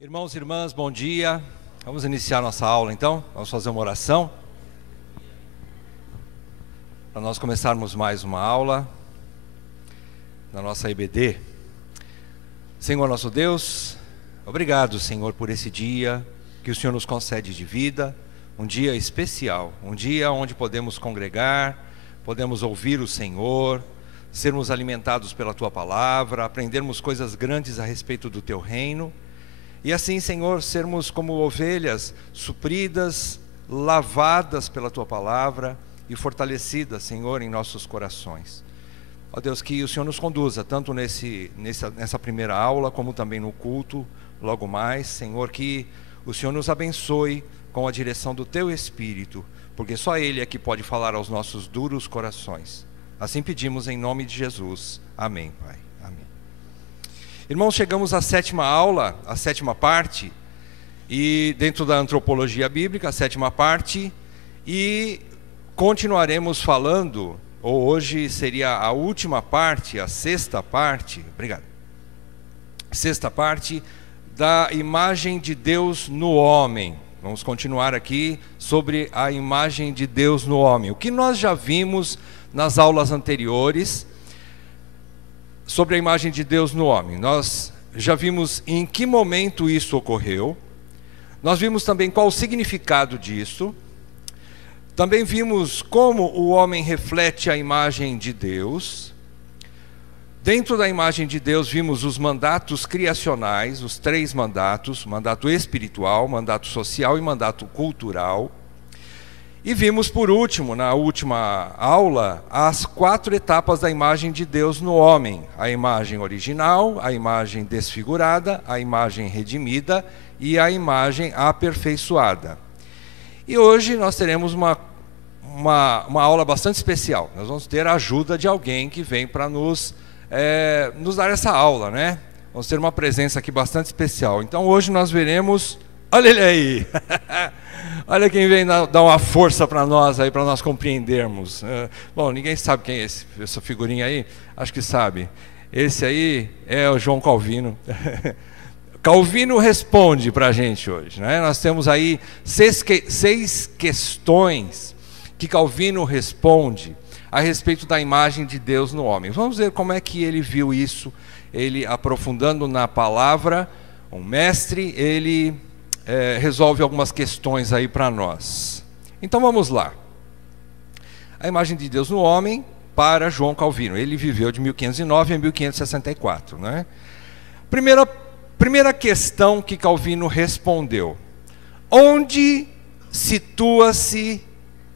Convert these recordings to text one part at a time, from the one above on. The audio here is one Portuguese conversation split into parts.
Irmãos e irmãs, bom dia. Vamos iniciar nossa aula então. Vamos fazer uma oração para nós começarmos mais uma aula na nossa EBD. Senhor nosso Deus, obrigado, Senhor, por esse dia que o Senhor nos concede de vida, um dia especial, um dia onde podemos congregar, podemos ouvir o Senhor, sermos alimentados pela Tua Palavra, aprendermos coisas grandes a respeito do Teu reino. E assim, Senhor, sermos como ovelhas supridas, lavadas pela Tua Palavra e fortalecidas, Senhor, em nossos corações. Ó Deus, que o Senhor nos conduza, tanto nessa primeira aula, como também no culto, logo mais. Senhor, que o Senhor nos abençoe com a direção do Teu Espírito, porque só Ele é que pode falar aos nossos duros corações. Assim pedimos em nome de Jesus. Amém, Pai. Irmãos, chegamos à sétima aula, a sétima parte, e dentro da antropologia bíblica, a sétima parte, e continuaremos falando, ou hoje seria a última parte, a sexta parte, obrigado, sexta parte da imagem de Deus no homem. Vamos continuar aqui sobre a imagem de Deus no homem. O que nós já vimos nas aulas anteriores sobre a imagem de Deus no homem. Nós já vimos em que momento isso ocorreu. Nós vimos também qual o significado disso. Também vimos como o homem reflete a imagem de Deus. Dentro da imagem de Deus vimos os mandatos criacionais, os três mandatos: mandato espiritual, mandato social e mandato cultural. E vimos por último, na última aula, as 4 etapas da imagem de Deus no homem: a imagem original, a imagem desfigurada, a imagem redimida e a imagem aperfeiçoada. E hoje nós teremos uma aula bastante especial. Nós vamos ter a ajuda de alguém que vem para nos dar essa aula, né? Vamos ter uma presença aqui bastante especial. Então hoje nós veremos... Olha ele aí! Olha quem vem dar uma força para nós aí, para nós compreendermos. Bom, ninguém sabe quem é essa figurinha aí? Acho que sabe. Esse aí é o João Calvino. Calvino responde para a gente hoje, né? Nós temos aí 6 questões que Calvino responde a respeito da imagem de Deus no homem. Vamos ver como é que ele viu isso. Ele, aprofundando na palavra, um mestre, ele... resolve algumas questões aí para nós. Então vamos lá. A imagem de Deus no homem para João Calvino. Ele viveu de 1509 a 1564, né? Primeira questão que Calvino respondeu: onde situa-se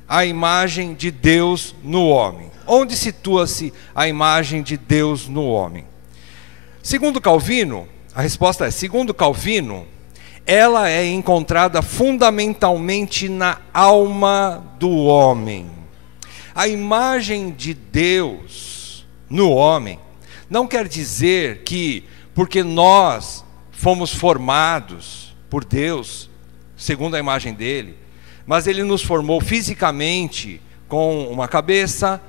a imagem de Deus no homem? Onde situa-se a imagem de Deus no homem? Segundo Calvino, a resposta é: segundo Calvino, ela é encontrada fundamentalmente na alma do homem. A imagem de Deus no homem não quer dizer que, porque nós fomos formados por Deus, segundo a imagem dele, mas ele nos formou fisicamente com uma cabeça,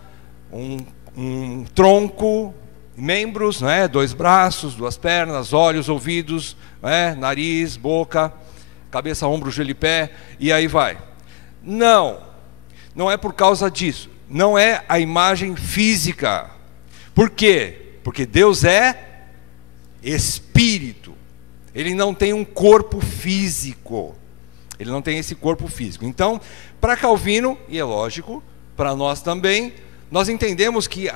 um tronco, membros, né? 2 braços, 2 pernas, olhos, ouvidos, nariz, boca, cabeça, ombro, joelho e pé, e aí vai. Não é por causa disso. Não é a imagem física. Por quê? Porque Deus é espírito. Ele não tem um corpo físico. Ele não tem esse corpo físico. Então, para Calvino, e é lógico, para nós também, nós entendemos que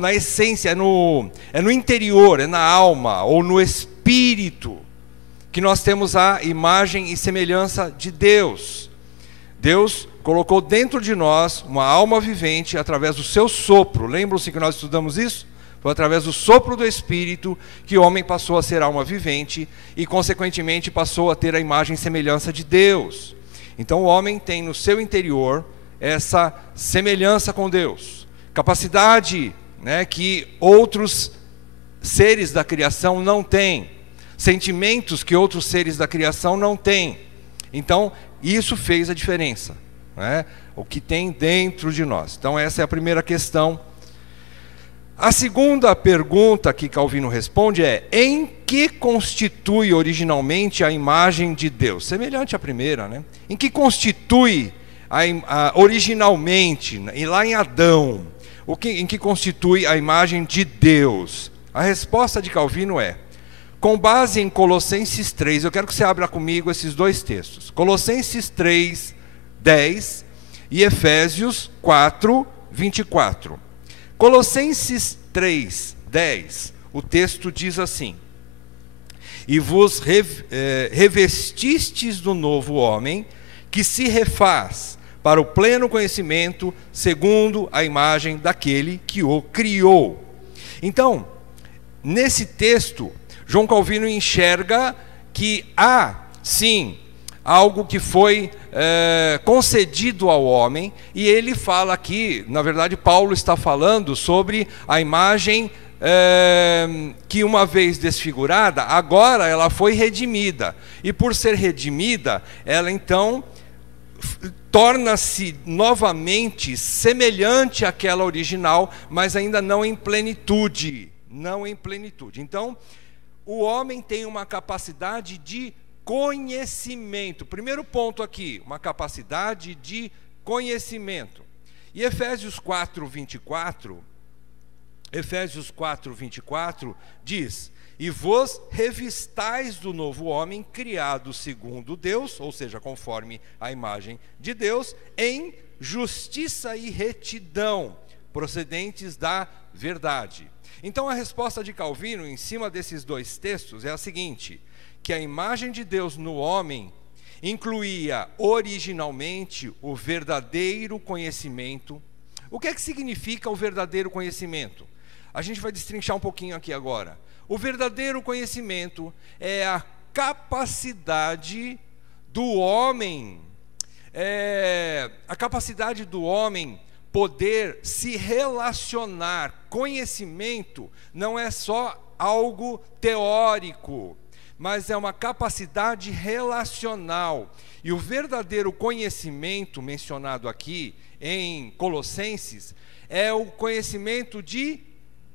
na essência, é no interior, é na alma, ou no espírito, que nós temos a imagem e semelhança de Deus. Deus colocou dentro de nós uma alma vivente através do seu sopro. Lembram-se que nós estudamos isso? Foi através do sopro do Espírito que o homem passou a ser alma vivente e, consequentemente, passou a ter a imagem e semelhança de Deus. Então o homem tem no seu interior essa semelhança com Deus, capacidade, né, que outros seres da criação não têm, sentimentos que outros seres da criação não têm. Então isso fez a diferença, né, o que tem dentro de nós. Então essa é a primeira questão. A segunda pergunta que Calvino responde é: em que constitui originalmente a imagem de Deus? Semelhante à primeira, né? Em que constitui originalmente, e lá em Adão, em que constitui a imagem de Deus? A resposta de Calvino é: com base em Colossenses 3, eu quero que você abra comigo esses dois textos, Colossenses 3, 10 e Efésios 4, 24. Colossenses 3, 10, o texto diz assim: e vos revestistes do novo homem, que se refaz para o pleno conhecimento, segundo a imagem daquele que o criou. Então, nesse texto, João Calvino enxerga que há, sim, algo que foi concedido ao homem, e ele fala aqui, na verdade Paulo está falando sobre a imagem que uma vez desfigurada, agora ela foi redimida, e por ser redimida, ela então torna-se novamente semelhante àquela original, mas ainda não em plenitude, Então, o homem tem uma capacidade de conhecimento. Primeiro ponto aqui, uma capacidade de conhecimento. E Efésios 4, 24 diz: e vos revistais do novo homem, criado segundo Deus, ou seja, conforme a imagem de Deus, em justiça e retidão, procedentes da verdade. Então a resposta de Calvino, em cima desses dois textos, é a seguinte: que a imagem de Deus no homem incluía originalmente o verdadeiro conhecimento. O que é que significa o verdadeiro conhecimento? A gente vai destrinchar um pouquinho aqui agora. O verdadeiro conhecimento é a capacidade do homem, poder se relacionar. Conhecimento não é só algo teórico, mas é uma capacidade relacional. E o verdadeiro conhecimento mencionado aqui em Colossenses é o conhecimento de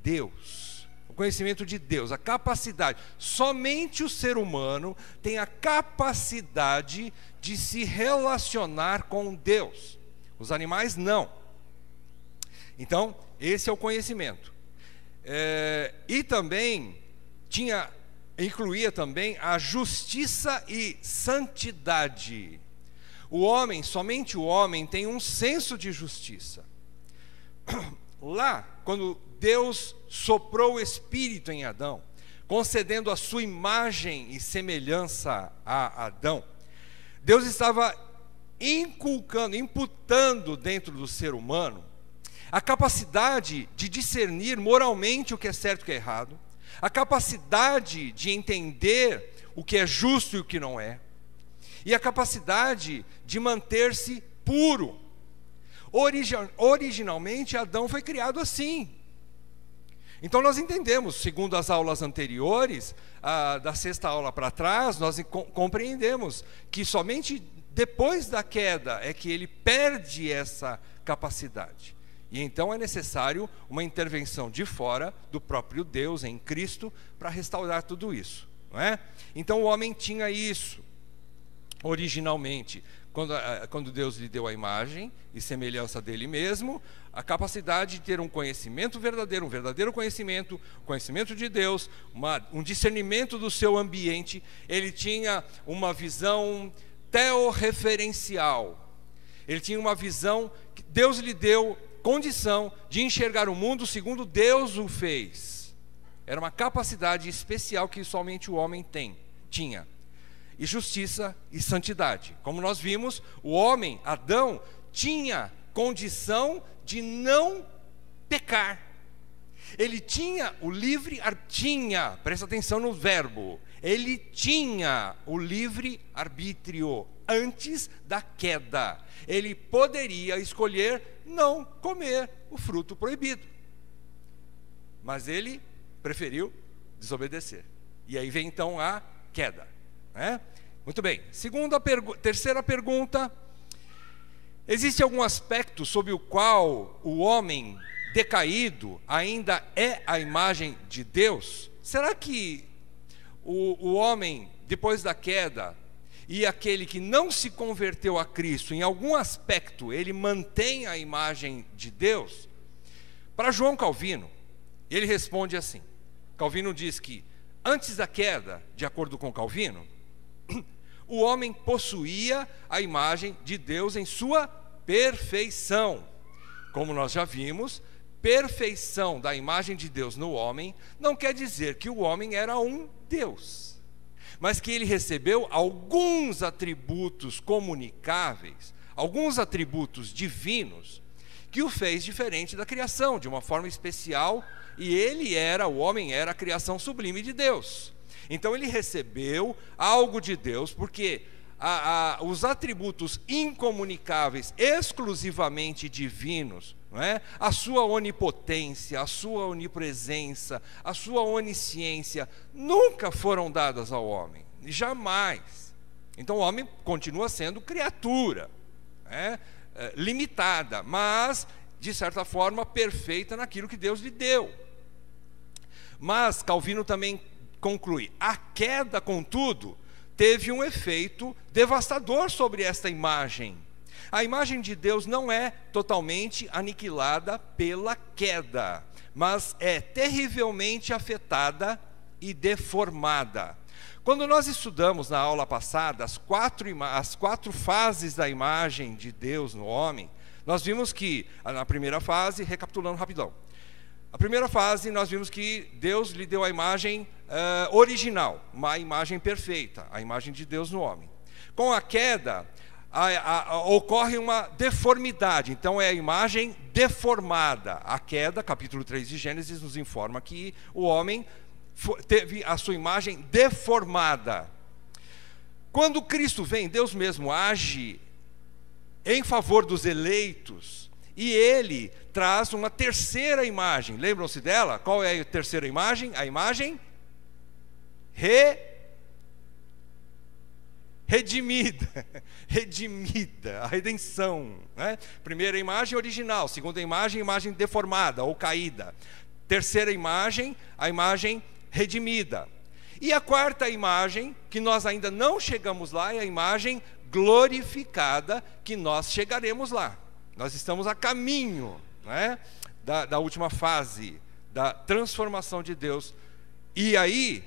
Deus. O conhecimento de Deus, a capacidade. Somente o ser humano tem a capacidade de se relacionar com Deus. Os animais não. Então, esse é o conhecimento. E também incluía também a justiça e santidade. Somente o homem tem um senso de justiça. Lá, quando Deus soprou o Espírito em Adão, concedendo a sua imagem e semelhança a Adão, Deus estava imputando dentro do ser humano a capacidade de discernir moralmente o que é certo e o que é errado, a capacidade de entender o que é justo e o que não é, e a capacidade de manter-se puro. Originalmente, Adão foi criado assim. Então nós entendemos, segundo as aulas anteriores, da sexta aula para trás, nós compreendemos que somente depois da queda é que ele perde essa capacidade. E então é necessário uma intervenção de fora, do próprio Deus, em Cristo, para restaurar tudo isso, não é? Então o homem tinha isso, originalmente, quando Deus lhe deu a imagem e semelhança dele mesmo, a capacidade de ter um conhecimento verdadeiro, um verdadeiro conhecimento, conhecimento de Deus, um discernimento do seu ambiente. Ele tinha uma visão teorreferencial, ele tinha uma visão que Deus lhe deu condição de enxergar o mundo segundo Deus o fez. Era uma capacidade especial que somente o homem tinha. E justiça e santidade. Como nós vimos, o homem, Adão, tinha condição de não pecar. Ele tinha o presta atenção no verbo, ele tinha o livre arbítrio antes da queda. Ele poderia escolher não comer o fruto proibido, mas ele preferiu desobedecer. E aí vem então a queda, né? Muito bem. Terceira pergunta: existe algum aspecto sobre o qual o homem decaído ainda é a imagem de Deus? Será que o homem, depois da queda, e aquele que não se converteu a Cristo, em algum aspecto, ele mantém a imagem de Deus? Para João Calvino, ele responde assim. Calvino diz que, antes da queda, de acordo com Calvino, o homem possuía a imagem de Deus em sua perfeição. Como nós já vimos, perfeição da imagem de Deus no homem não quer dizer que o homem era um Deus, mas que ele recebeu alguns atributos comunicáveis, alguns atributos divinos, que o fez diferente da criação, de uma forma especial, e o homem era a criação sublime de Deus. Então ele recebeu algo de Deus, porque os atributos incomunicáveis, exclusivamente divinos, não é? A sua onipotência, a sua onipresença, a sua onisciência, nunca foram dadas ao homem, jamais. Então o homem continua sendo criatura, limitada, mas de certa forma perfeita naquilo que Deus lhe deu. Mas Calvino também conclui: a queda, contudo, teve um efeito devastador sobre esta imagem. A imagem de Deus não é totalmente aniquilada pela queda, mas é terrivelmente afetada e deformada. Quando nós estudamos na aula passada as quatro fases da imagem de Deus no homem, nós vimos que, na primeira fase, recapitulando rapidão, a primeira fase nós vimos que Deus lhe deu a imagem original, uma imagem perfeita, a imagem de Deus no homem. Com a queda, ocorre uma deformidade, então é a imagem deformada. A queda, capítulo 3 de Gênesis, nos informa que o homem teve a sua imagem deformada. Quando Cristo vem, Deus mesmo age em favor dos eleitos, e ele traz uma terceira imagem. Lembram-se dela? Qual é a terceira imagem? A imagem redimida, a redenção, né? Primeira imagem original, segunda imagem deformada ou caída. Terceira imagem, a imagem redimida. E a quarta imagem, que nós ainda não chegamos lá, é a imagem glorificada, que nós chegaremos lá. Nós estamos a caminho, né, da última fase da transformação de Deus. E aí,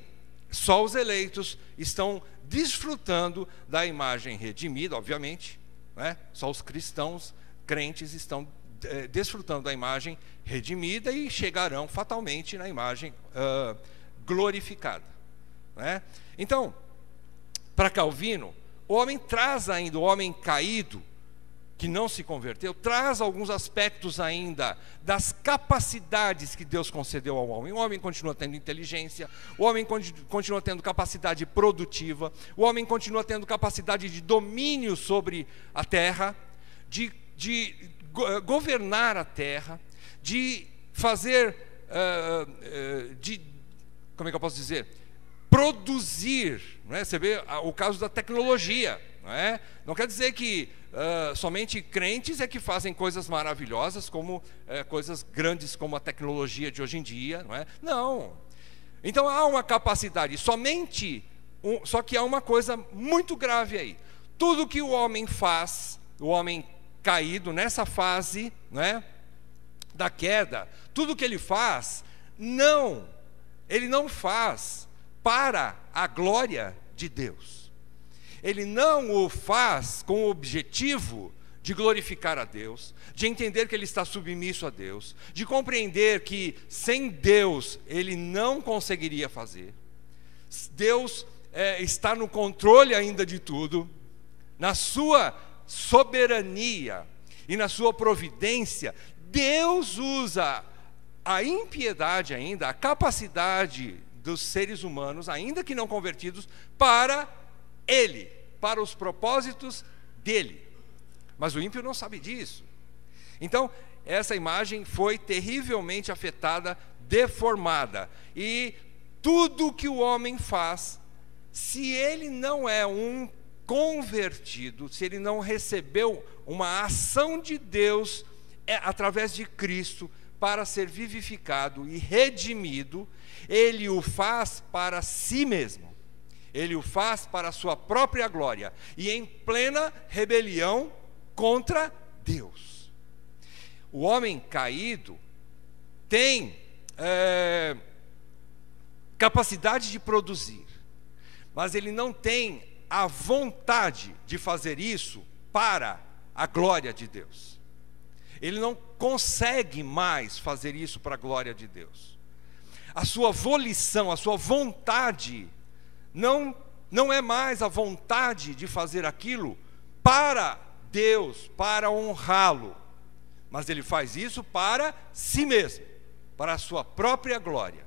só os eleitos estão desfrutando da imagem redimida, obviamente, né? Só os cristãos, crentes, estão desfrutando da imagem redimida e chegarão fatalmente na imagem glorificada, né? Então, para Calvino, o homem traz ainda, o homem caído, que não se converteu, traz alguns aspectos ainda das capacidades que Deus concedeu ao homem. O homem continua tendo inteligência, o homem continua tendo capacidade produtiva, o homem continua tendo capacidade de domínio sobre a terra, de governar a terra, de fazer, como é que eu posso dizer? Produzir, não é? Você vê o caso da tecnologia, não é? Não quer dizer que somente crentes é que fazem coisas maravilhosas, como coisas grandes como a tecnologia de hoje em dia, não é? Não. Então há uma capacidade, só que há uma coisa muito grave aí. Tudo que o homem faz, o homem caído nessa fase, não é, da queda, tudo que ele faz, ele não faz para a glória de Deus. Ele não o faz com o objetivo de glorificar a Deus, de entender que ele está submisso a Deus, de compreender que sem Deus ele não conseguiria fazer. Deus está no controle ainda de tudo, na sua soberania e na sua providência. Deus usa a impiedade ainda, a capacidade dos seres humanos, ainda que não convertidos, para Ele, para os propósitos dele. Mas o ímpio não sabe disso. Então, essa imagem foi terrivelmente afetada, deformada. E tudo que o homem faz, se ele não é um convertido, se ele não recebeu uma ação de Deus através de Cristo, para ser vivificado e redimido, ele o faz para si mesmo. Ele o faz para a sua própria glória e em plena rebelião contra Deus. O homem caído tem capacidade de produzir, mas ele não tem a vontade de fazer isso para a glória de Deus. Ele não consegue mais fazer isso para a glória de Deus. A sua volição, a sua vontade não é mais a vontade de fazer aquilo para Deus, para honrá-lo, mas ele faz isso para si mesmo, para a sua própria glória.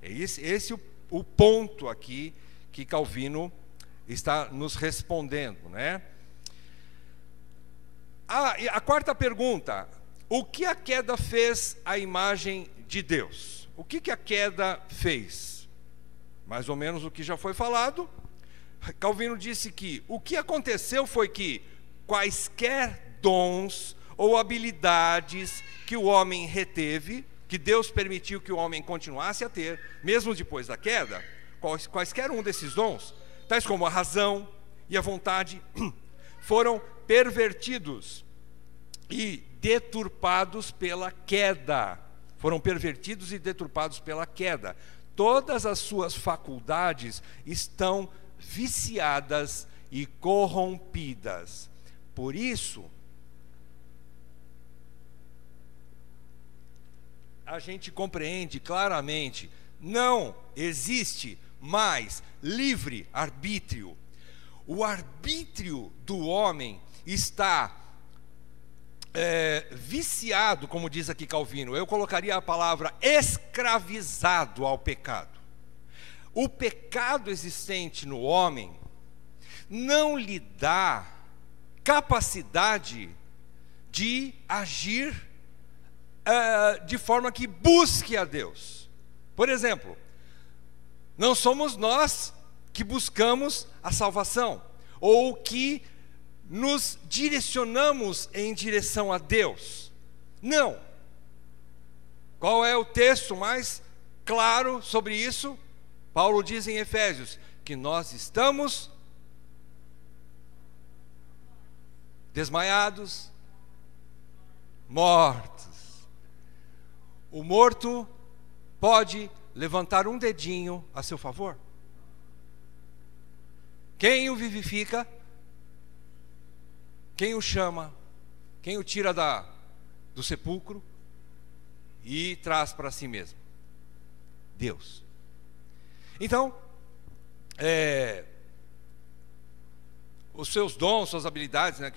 É esse o ponto aqui que Calvino está nos respondendo, né? A quarta pergunta: o que a queda fez à imagem de Deus? O que a queda fez? Mais ou menos o que já foi falado. Calvino disse que o que aconteceu foi que quaisquer dons ou habilidades que o homem reteve, que Deus permitiu que o homem continuasse a ter, mesmo depois da queda, quaisquer um desses dons, tais como a razão e a vontade, foram pervertidos e deturpados pela queda. Foram pervertidos e deturpados pela queda. Todas as suas faculdades estão viciadas e corrompidas. Por isso, a gente compreende claramente, não existe mais livre arbítrio. O arbítrio do homem está viciado, como diz aqui Calvino. Eu colocaria a palavra escravizado ao pecado. O pecado existente no homem não lhe dá capacidade de agir de forma que busque a Deus. Por exemplo, não somos nós que buscamos a salvação, ou que nos direcionamos em direção a Deus. Não. Qual é o texto mais claro sobre isso? Paulo diz em Efésios que nós estamos desmaiados, mortos. O morto pode levantar um dedinho a seu favor. Quem o vivifica? Quem o chama? Quem o tira do sepulcro e traz para si mesmo? Deus. Então, os seus dons, suas habilidades, né,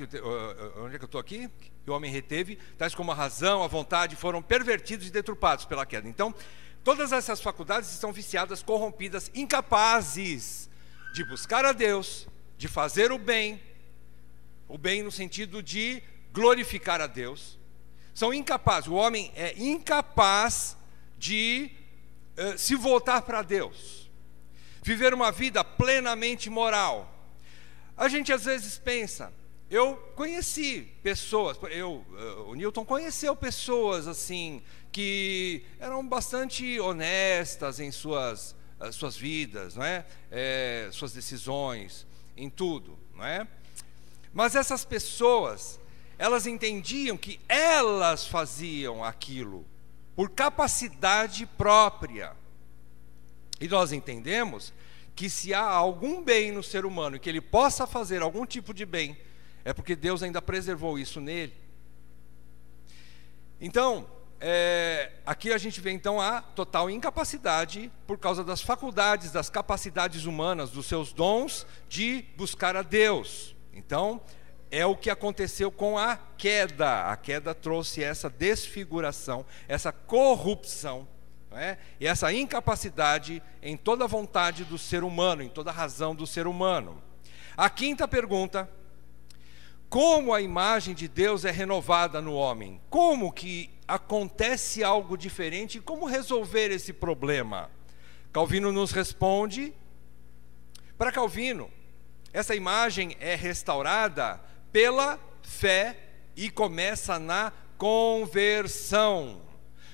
onde é que eu estou aqui? Que o homem reteve, tais como a razão, a vontade, foram pervertidos e deturpados pela queda. Então, todas essas faculdades estão viciadas, corrompidas, incapazes de buscar a Deus, de fazer o bem no sentido de glorificar a Deus. São incapazes, o homem é incapaz de se voltar para Deus, viver uma vida plenamente moral. A gente às vezes pensa, eu conheci pessoas, o Newton conheceu pessoas assim, que eram bastante honestas em suas vidas, não é? Suas decisões, em tudo, não é? Mas essas pessoas, elas entendiam que elas faziam aquilo por capacidade própria. E nós entendemos que se há algum bem no ser humano e que ele possa fazer algum tipo de bem, é porque Deus ainda preservou isso nele. Então, aqui a gente vê então a total incapacidade por causa das faculdades, das capacidades humanas, dos seus dons de buscar a Deus. Então, é o que aconteceu com a queda. A queda trouxe essa desfiguração, essa corrupção, não é? E essa incapacidade em toda a vontade do ser humano, em toda a razão do ser humano. A quinta pergunta: como a imagem de Deus é renovada no homem? Como que acontece algo diferente? Como resolver esse problema? Calvino nos responde. Para Calvino, essa imagem é restaurada pela fé e começa na conversão.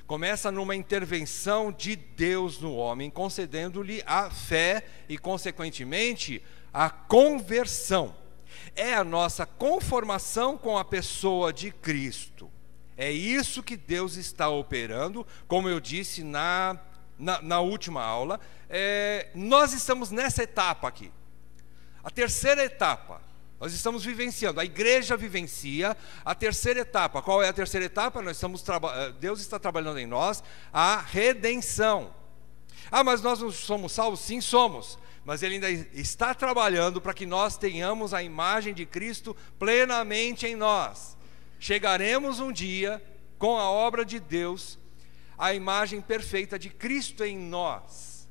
Começa numa intervenção de Deus no homem, concedendo-lhe a fé e, consequentemente, a conversão. É a nossa conformação com a pessoa de Cristo. É isso que Deus está operando, como eu disse na última aula. Nós estamos nessa etapa aqui, a terceira etapa. Nós estamos vivenciando, a igreja vivencia a terceira etapa. Qual é a terceira etapa? Deus está trabalhando em nós a redenção. Mas nós não somos salvos? Sim, somos. Mas Ele ainda está trabalhando para que nós tenhamos a imagem de Cristo plenamente em nós. Chegaremos um dia, com a obra de Deus, à imagem perfeita de Cristo em nós.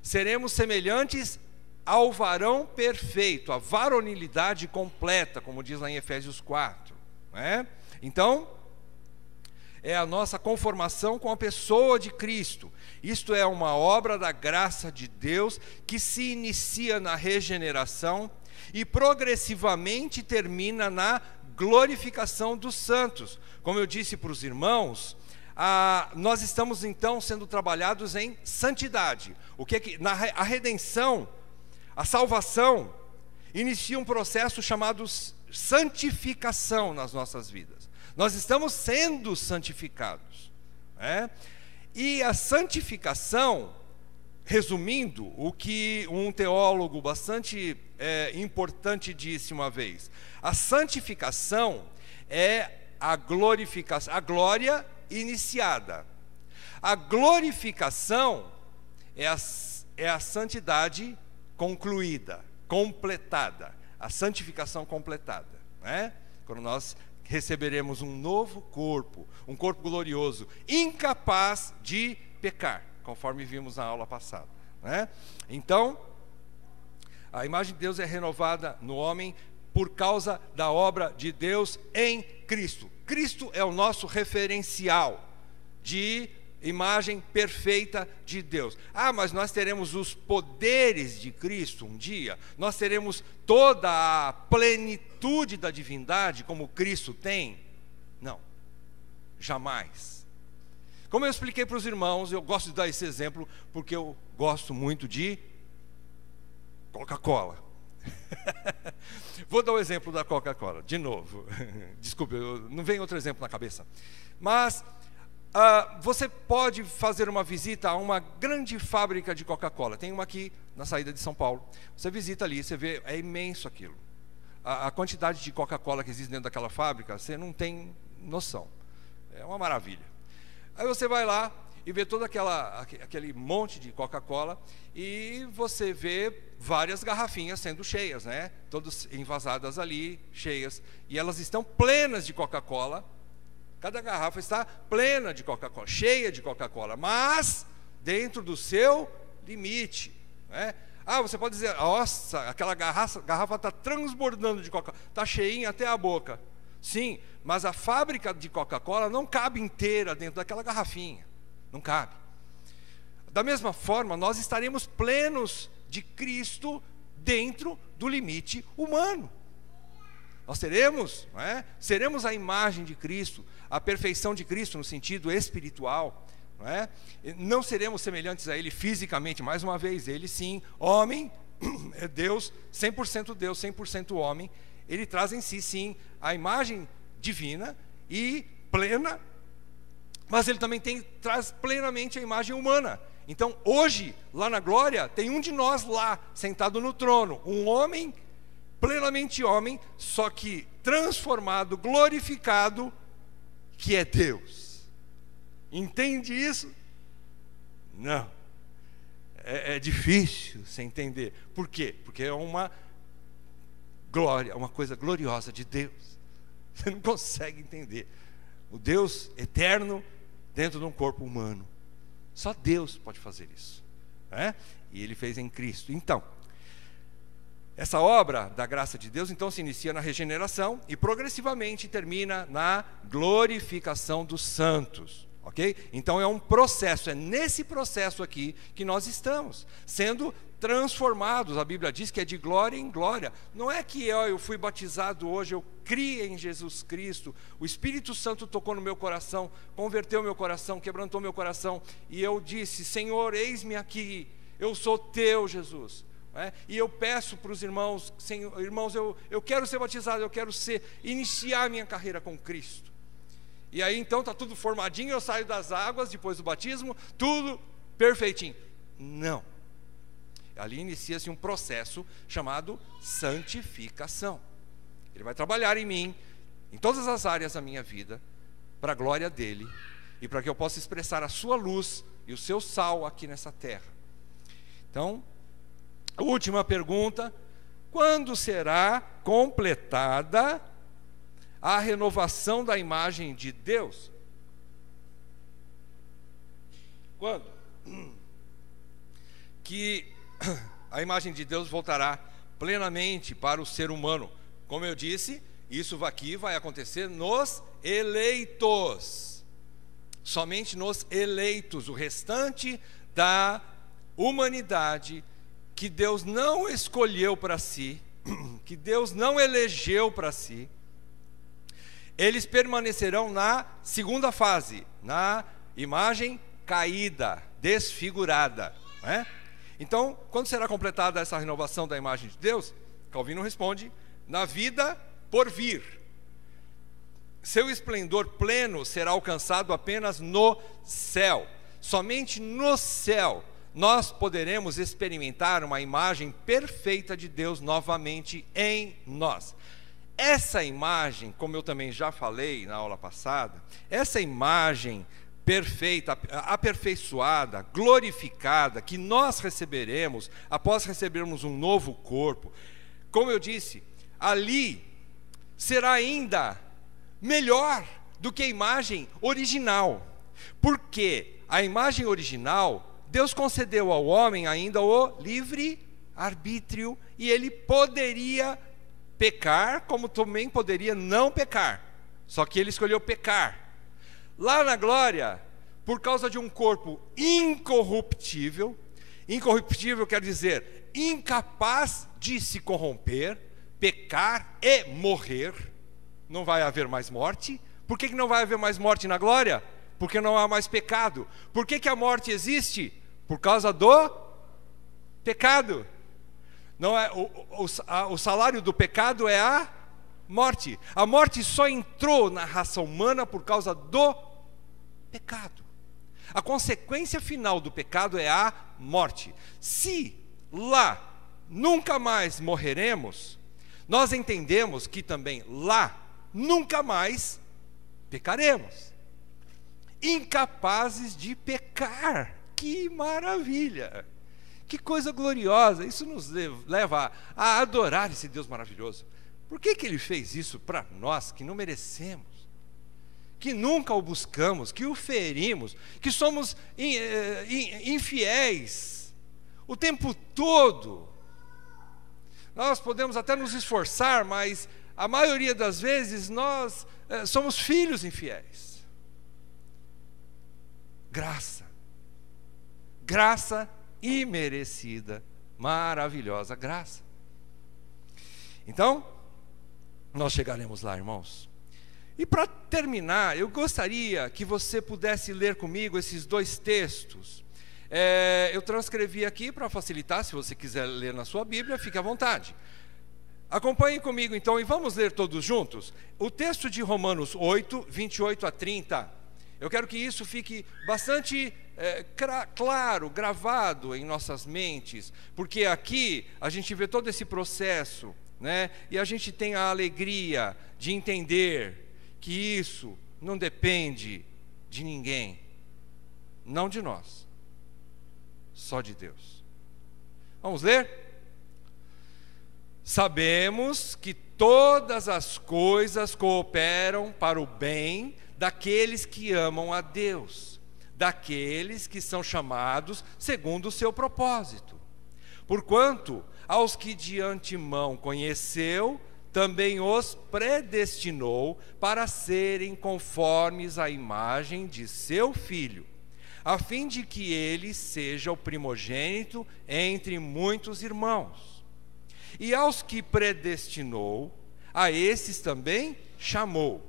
Seremos semelhantes ao varão perfeito, a varonilidade completa, como diz lá em Efésios 4, né? Então, é a nossa conformação com a pessoa de Cristo. Isto é uma obra da graça de Deus que se inicia na regeneração e progressivamente termina na glorificação dos santos. Como eu disse para os irmãos, nós estamos então sendo trabalhados em santidade. A redenção, a salvação, inicia um processo chamado santificação nas nossas vidas. Nós estamos sendo santificados, né? E a santificação, resumindo, o que um teólogo bastante importante disse uma vez: a santificação é a glorificação, a glória iniciada. A glorificação é a santidade concluída, completada, a santificação completada, né? Quando nós receberemos um novo corpo, um corpo glorioso, incapaz de pecar, conforme vimos na aula passada, né? Então, a imagem de Deus é renovada no homem por causa da obra de Deus em Cristo. Cristo é o nosso referencial de imagem perfeita de Deus. Mas nós teremos os poderes de Cristo um dia? Nós teremos toda a plenitude da divindade como Cristo tem? Não, jamais. Como eu expliquei para os irmãos, eu gosto de dar esse exemplo porque eu gosto muito de Coca-Cola. Vou dar o exemplo da Coca-Cola de novo. Desculpe, não vem outro exemplo na cabeça. Mas você pode fazer uma visita a uma grande fábrica de Coca-Cola. Tem uma aqui na saída de São Paulo. Você visita ali, você vê, é imenso aquilo. A quantidade de Coca-Cola que existe dentro daquela fábrica, você não tem noção. É uma maravilha. Aí você vai lá e vê todo aquele monte de Coca-Cola e você vê várias garrafinhas sendo cheias, né? Todas envasadas ali, cheias. E elas estão plenas de Coca-Cola. Cada garrafa está plena de Coca-Cola, cheia de Coca-Cola, mas dentro do seu limite, né? Você pode dizer: nossa, aquela garrafa está transbordando de Coca-Cola, está cheinha até a boca. Sim, mas a fábrica de Coca-Cola não cabe inteira dentro daquela garrafinha, não cabe. Da mesma forma, nós estaremos plenos de Cristo dentro do limite humano. Nós teremos, não é? Seremos a imagem de Cristo, a perfeição de Cristo no sentido espiritual, não é? Não seremos semelhantes a Ele fisicamente, mais uma vez, Ele sim, homem, é Deus, 100% Deus, 100% homem. Ele traz em si sim a imagem divina e plena, mas Ele também traz plenamente a imagem humana. Então hoje, lá na glória, tem um de nós lá, sentado no trono, um homem plenamente homem, só que transformado, glorificado, que é Deus. Entende isso? Não. É difícil você entender. Por quê? Porque é uma glória, uma coisa gloriosa de Deus. Você não consegue entender. O Deus eterno dentro de um corpo humano. Só Deus pode fazer isso, né? E Ele fez em Cristo. Então, essa obra da graça de Deus, então, se inicia na regeneração e progressivamente termina na glorificação dos santos, ok? Então é um processo, é nesse processo aqui que nós estamos, sendo transformados. A Bíblia diz que é de glória em glória. Não é que eu fui batizado hoje, eu criei em Jesus Cristo, o Espírito Santo tocou no meu coração, converteu meu coração, quebrantou meu coração, e eu disse: Senhor, eis-me aqui, eu sou teu, Jesus. E eu peço para os irmãos: Senhor, irmãos, eu quero ser batizado, eu quero iniciar a minha carreira com Cristo. E aí então está tudo formadinho, eu saio das águas depois do batismo, tudo perfeitinho. Não. Ali inicia-se um processo chamado santificação. Ele vai trabalhar em mim, em todas as áreas da minha vida, para a glória dele, e para que eu possa expressar a sua luz e o seu sal aqui nessa terra. Então, a última pergunta: quando será completada a renovação da imagem de Deus? Quando? Que a imagem de Deus voltará plenamente para o ser humano. Como eu disse, isso aqui vai acontecer nos eleitos, somente nos eleitos. O restante da humanidade que Deus não escolheu para si, que Deus não elegeu para si, eles permanecerão na segunda fase, na imagem caída, desfigurada, não é? Então, quando será completada essa renovação da imagem de Deus? Calvino responde: na vida por vir. Seu esplendor pleno será alcançado apenas no céu. Somente no céu nós poderemos experimentar uma imagem perfeita de Deus novamente em nós. Essa imagem, como eu também já falei na aula passada, essa imagem perfeita, aperfeiçoada, glorificada, que nós receberemos após recebermos um novo corpo, como eu disse, ali será ainda melhor do que a imagem original, porque a imagem original, Deus concedeu ao homem ainda o livre arbítrio, e ele poderia pecar, como também poderia não pecar, só que ele escolheu pecar. Lá na glória, por causa de um corpo incorruptível, incorruptível quer dizer incapaz de se corromper, pecar e morrer, não vai haver mais morte. Por que não vai haver mais morte na glória? Porque não há mais pecado. Por que a morte existe? Por causa do pecado. Não é, o salário do pecado é a morte. A morte só entrou na raça humana por causa do pecado. A consequência final do pecado é a morte. Se lá nunca mais morreremos, nós entendemos que também lá nunca mais pecaremos. Incapazes de pecar. Que maravilha! Que coisa gloriosa! Isso nos leva a adorar esse Deus maravilhoso. Por que Ele fez isso para nós que não merecemos? Que nunca o buscamos, que o ferimos, que somos infiéis o tempo todo. Nós podemos até nos esforçar, mas a maioria das vezes nós somos filhos infiéis. Graça imerecida, maravilhosa graça. Então, nós chegaremos lá, irmãos. E para terminar, eu gostaria que você pudesse ler comigo esses dois textos. Eu transcrevi aqui para facilitar, se você quiser ler na sua Bíblia, fique à vontade. Acompanhe comigo então e vamos ler todos juntos. O texto de Romanos 8, 28 a 30. Eu quero que isso fique bastante claro, gravado em nossas mentes, porque aqui a gente vê todo esse processo, né? E a gente tem a alegria de entender que isso não depende de ninguém, não de nós, só de Deus. Vamos ler? Sabemos que todas as coisas cooperam para o bem daqueles que amam a Deus, daqueles que são chamados segundo o seu propósito. Porquanto, aos que de antemão conheceu, também os predestinou para serem conformes à imagem de seu Filho, a fim de que ele seja o primogênito entre muitos irmãos. E aos que predestinou, a esses também chamou.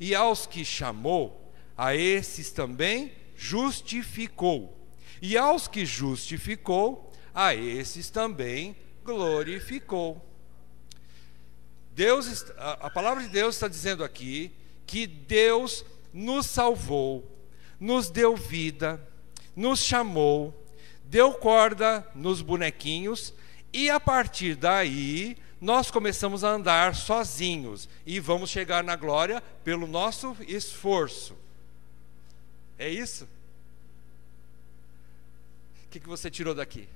E aos que chamou, a esses também justificou. E aos que justificou, a esses também glorificou. A palavra de Deus está dizendo aqui que Deus nos salvou, nos deu vida, nos chamou, deu corda nos bonequinhos, e a partir daí nós começamos a andar sozinhos e vamos chegar na glória pelo nosso esforço. É isso? O que você tirou daqui?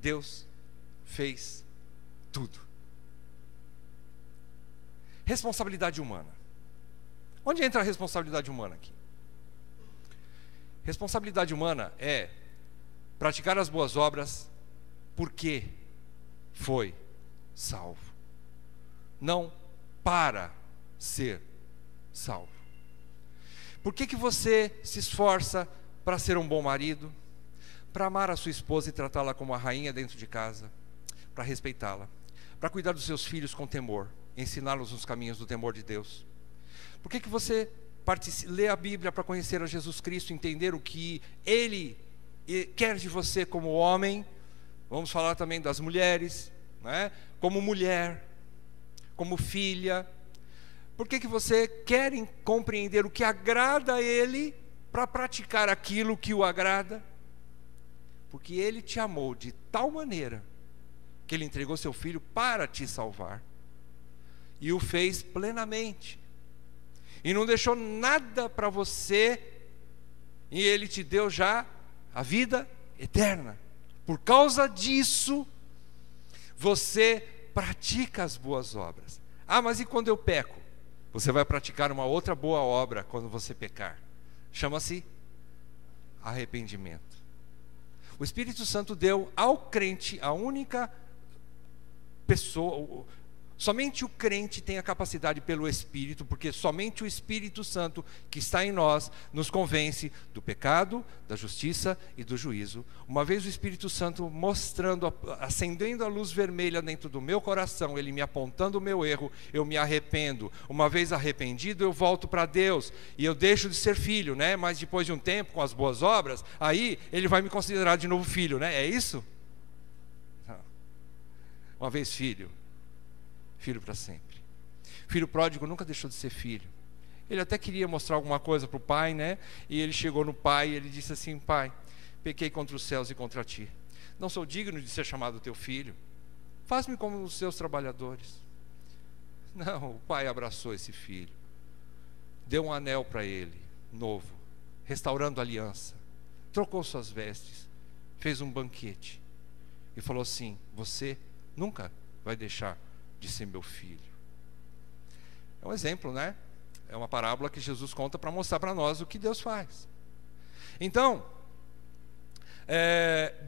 Deus fez tudo. Responsabilidade humana. Onde entra a responsabilidade humana aqui? Responsabilidade humana é praticar as boas obras porque foi salvo, não para ser salvo. Por que você se esforça para ser um bom marido, para amar a sua esposa e tratá-la como a rainha dentro de casa, para respeitá-la, para cuidar dos seus filhos com temor, ensiná-los nos caminhos do temor de Deus? Por que você lê a Bíblia para conhecer a Jesus Cristo, entender o que Ele quer de você como homem? Vamos falar também das mulheres, né? Como mulher, como filha. Por que você quer compreender o que agrada a Ele para praticar aquilo que o agrada? Porque Ele te amou de tal maneira que Ele entregou seu Filho para te salvar, e o fez plenamente, e não deixou nada para você, e Ele te deu já a vida eterna. Por causa disso, você pratica as boas obras. Ah, mas e quando eu peco? Você vai praticar uma outra boa obra quando você pecar. Chama-se arrependimento. O Espírito Santo deu ao crente a única pessoa. Somente o crente tem a capacidade pelo Espírito, porque somente o Espírito Santo que está em nós nos convence do pecado, da justiça e do juízo. Uma vez o Espírito Santo mostrando, acendendo a luz vermelha dentro do meu coração, ele me apontando o meu erro, eu me arrependo. Uma vez arrependido, eu volto para Deus e eu deixo de ser filho, né? Mas depois de um tempo, com as boas obras, aí ele vai me considerar de novo filho, né? É isso? Uma vez filho para sempre. Filho pródigo nunca deixou de ser filho. Ele até queria mostrar alguma coisa para o pai, né? E ele chegou no pai e ele disse assim: pai, pequei contra os céus e contra ti. Não sou digno de ser chamado teu filho. Faz-me como os seus trabalhadores. Não, o pai abraçou esse filho, deu um anel para ele, novo, restaurando a aliança, trocou suas vestes, fez um banquete e falou assim: você nunca vai deixar de ser meu filho. É um exemplo, né? É uma parábola que Jesus conta para mostrar para nós o que Deus faz. Então,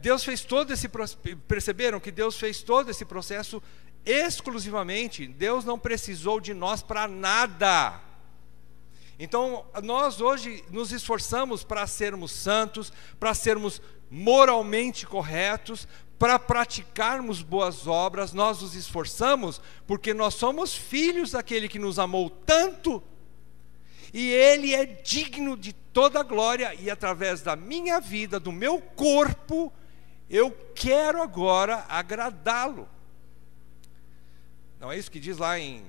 Deus fez todo esse processo. Perceberam que Deus fez todo esse processo exclusivamente? Deus não precisou de nós para nada. Então, nós hoje nos esforçamos para sermos santos, para sermos moralmente corretos, para praticarmos boas obras. Nós nos esforçamos porque nós somos filhos daquele que nos amou tanto, e Ele é digno de toda a glória, e através da minha vida, do meu corpo, eu quero agora agradá-lo. Não é isso que diz lá em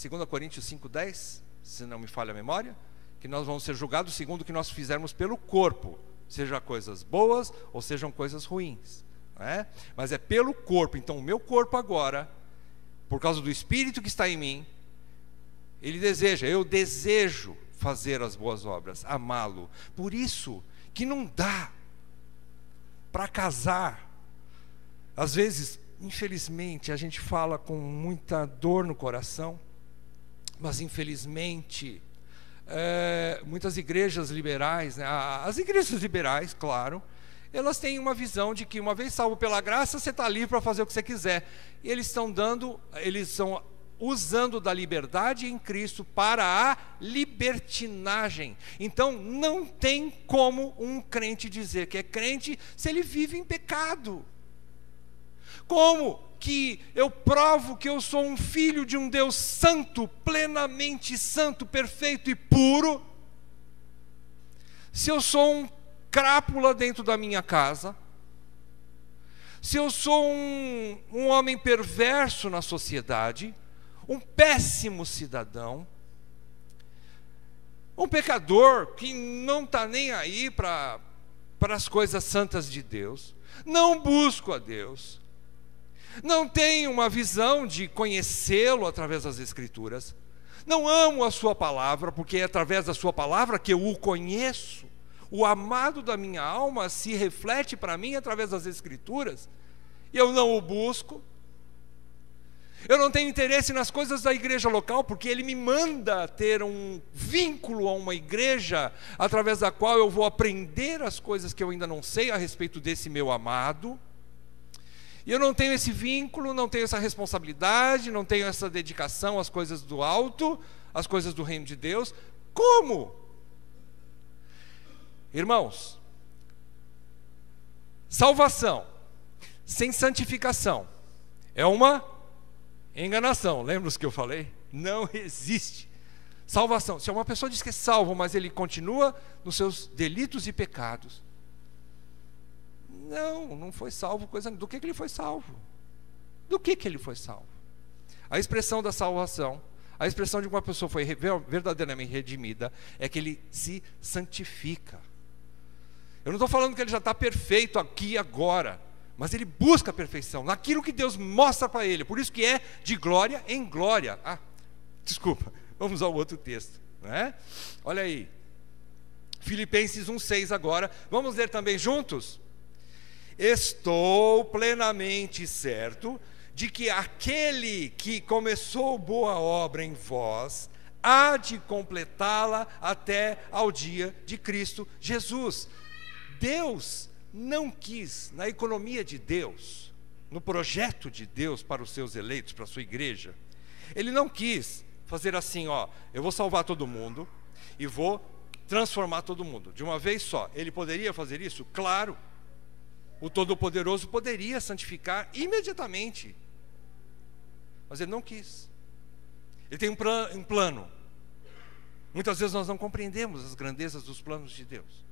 2 Coríntios 5:10, se não me falha a memória, que nós vamos ser julgados segundo o que nós fizermos pelo corpo, seja coisas boas ou sejam coisas ruins, não é? Mas é pelo corpo. Então o meu corpo agora, por causa do Espírito que está em mim, eu desejo fazer as boas obras, amá-lo. Por isso que não dá para casar. Às vezes, infelizmente, a gente fala com muita dor no coração, mas infelizmente muitas igrejas liberais, né, as igrejas liberais, claro, elas têm uma visão de que uma vez salvo pela graça, você está livre para fazer o que você quiser. E eles estão usando da liberdade em Cristo para a libertinagem. Então não tem como um crente dizer que é crente se ele vive em pecado. Como que eu provo que eu sou um filho de um Deus santo, plenamente santo, perfeito e puro, se eu sou um crápula dentro da minha casa, se eu sou um homem perverso na sociedade, um péssimo cidadão, um pecador que não está nem aí para as coisas santas de Deus, não busco a Deus, não tenho uma visão de conhecê-lo através das Escrituras, não amo a sua palavra, porque é através da sua palavra que eu o conheço. O amado da minha alma se reflete para mim através das Escrituras, e eu não o busco. Eu não tenho interesse nas coisas da igreja local, porque ele me manda ter um vínculo a uma igreja, através da qual eu vou aprender as coisas que eu ainda não sei a respeito desse meu amado. E eu não tenho esse vínculo, não tenho essa responsabilidade, não tenho essa dedicação às coisas do alto, às coisas do reino de Deus. Como? Irmãos, salvação sem santificação é uma enganação. Lembra os que eu falei? Não existe salvação. Se uma pessoa diz que é salvo, mas ele continua nos seus delitos e pecados, não foi salvo coisa. Do que ele foi salvo? Do que ele foi salvo? A expressão da salvação, a expressão de que uma pessoa foi verdadeiramente redimida, é que ele se santifica. Eu não estou falando que ele já está perfeito aqui e agora, mas ele busca a perfeição naquilo que Deus mostra para ele. Por isso que é de glória em glória. Desculpa, vamos ao outro texto, né? Olha aí, Filipenses 1,6 agora. Vamos ler também juntos? Estou plenamente certo de que aquele que começou boa obra em vós há de completá-la até ao dia de Cristo Jesus. Deus não quis, na economia de Deus, no projeto de Deus para os seus eleitos, para a sua igreja, Ele não quis fazer assim, eu vou salvar todo mundo e vou transformar todo mundo de uma vez só. Ele poderia fazer isso? Claro. O Todo-Poderoso poderia santificar imediatamente, mas Ele não quis. Ele tem um plano. Muitas vezes nós não compreendemos as grandezas dos planos de Deus,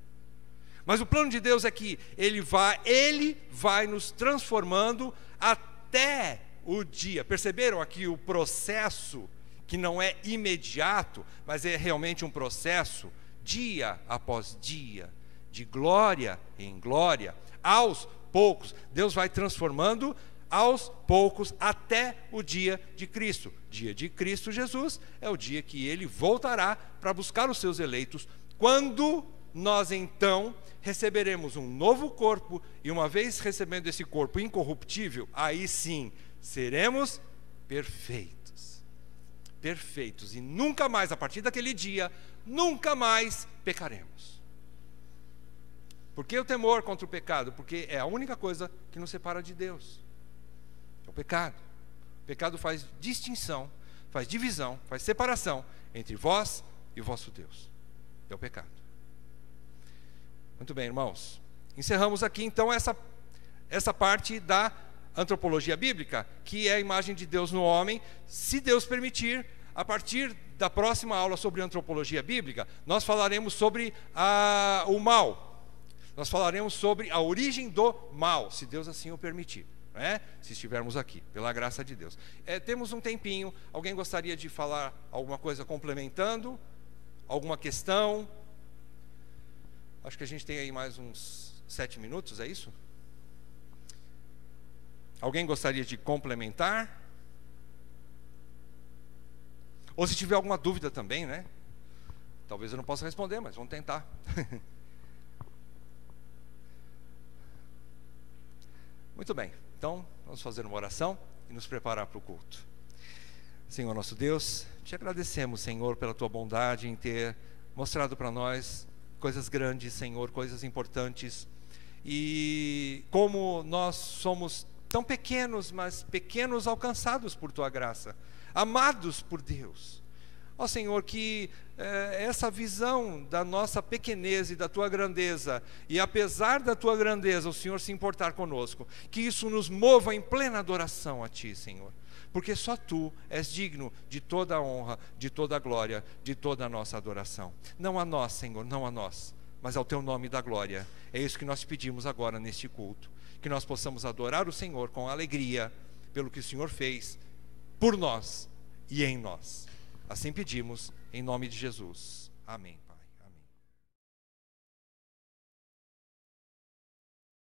mas o plano de Deus é que Ele vai nos transformando até o dia. Perceberam aqui o processo, que não é imediato, mas é realmente um processo, dia após dia, de glória em glória. Aos poucos, Deus vai transformando aos poucos até o dia de Cristo. Dia de Cristo Jesus é o dia que Ele voltará para buscar os seus eleitos, quando nós então receberemos um novo corpo, e uma vez recebendo esse corpo incorruptível, aí sim seremos perfeitos. Perfeitos, e nunca mais, a partir daquele dia, nunca mais pecaremos. Por que o temor contra o pecado? Porque é a única coisa que nos separa de Deus. É o pecado. O pecado faz distinção, faz divisão, faz separação entre vós e o vosso Deus. É o pecado. Muito bem, irmãos. Encerramos aqui então essa parte da antropologia bíblica, que é a imagem de Deus no homem. Se Deus permitir, a partir da próxima aula sobre antropologia bíblica, nós falaremos sobre o mal. Nós falaremos sobre a origem do mal, se Deus assim o permitir, né? Se estivermos aqui, pela graça de Deus. Temos um tempinho. Alguém gostaria de falar alguma coisa complementando? Alguma questão? Acho que a gente tem aí mais uns 7 minutos, é isso? Alguém gostaria de complementar? Ou se tiver alguma dúvida também, né? Talvez eu não possa responder, mas vamos tentar. Muito bem, então vamos fazer uma oração e nos preparar para o culto. Senhor nosso Deus, te agradecemos, Senhor, pela tua bondade em ter mostrado para nós coisas grandes, Senhor, coisas importantes, e como nós somos tão pequenos, mas pequenos alcançados por tua graça, amados por Deus. Ó Senhor, que essa visão da nossa pequenez e da tua grandeza, e apesar da tua grandeza o Senhor se importar conosco, que isso nos mova em plena adoração a ti, Senhor, porque só tu és digno de toda a honra, de toda a glória, de toda a nossa adoração. Não a nós, Senhor, não a nós, mas ao teu nome da glória. É isso que nós pedimos agora neste culto, que nós possamos adorar o Senhor com alegria pelo que o Senhor fez por nós e em nós. Assim pedimos, em nome de Jesus. Amém.